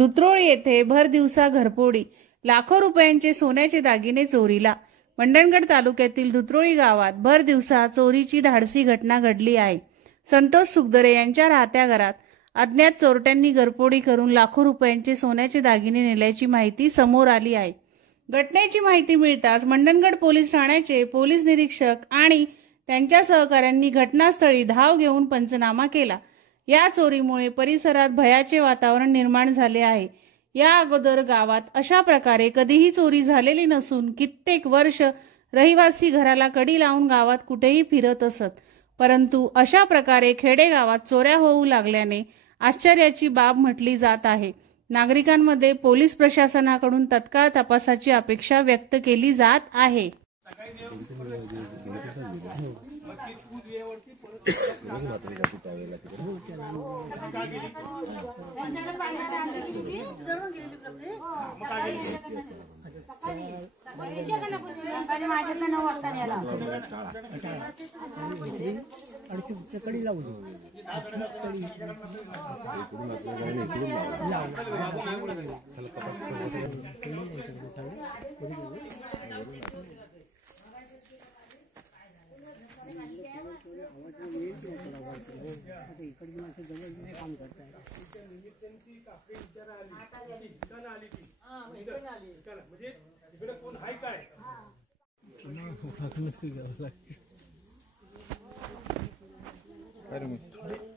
धुत्रोळी येथे भर दिवसा घरफोडी, लाखो रुपयांचे सोन्याचे दागिने चोरीला। मंडणगड तालुक्यातील धुत्रोळी गावात भर दिवसा चोरीची धाडसी घटना घडली आहे। संतोष सुखदरे यांच्या राहत्या घरात अज्ञात चोरट्यांनी घरफोडी करून लाखो रुपयांचे सोन्याचे दागिने नेल्याची माहिती समोर आली आहे। घटनेची माहिती मिळताच मंडणगड पोलीस ठाण्याचे पोलीस निरीक्षक आणि त्यांच्या सहकाऱ्यांनी घटनास्थळी धाव घेऊन पंचनामा केला। या चोरीमुळे परिसरात भयाचे वातावरण निर्माण झाले आहे। या अगोदर गावात अशा प्रकारे कधीही चोरी झालेली नसून कित्येक वर्ष रहिवासी घराला कडी लावून गावात कुठेही फिरत असत, परंतु अशा प्रकारे खेडेगावात चोऱ्या होऊ लागल्याने आश्चर्याची बाब म्हटली जात आहे। नागरिकांमध्ये पोलीस प्रशासनाकडून तत्काळ तपासाची अपेक्षा व्यक्त केली जात आहे। काय